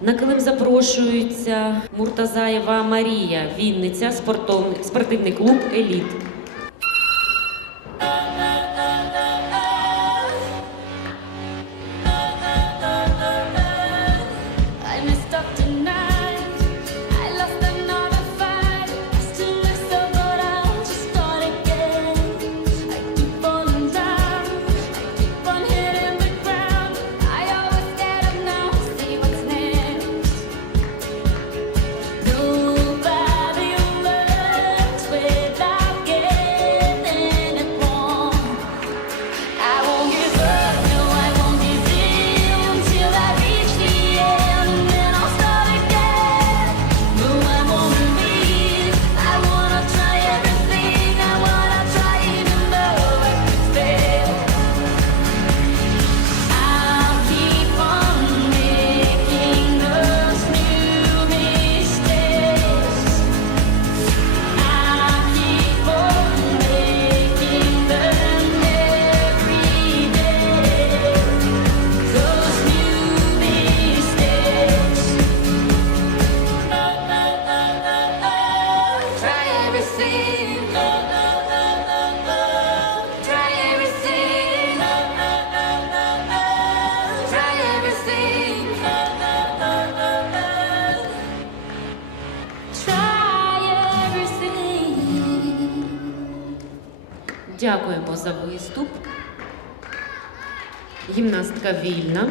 На килим запрошується Муртазаєва Марія, Вінниця, спортивний клуб Еліт. Дякуємо за виступ. Гімнастка вільна.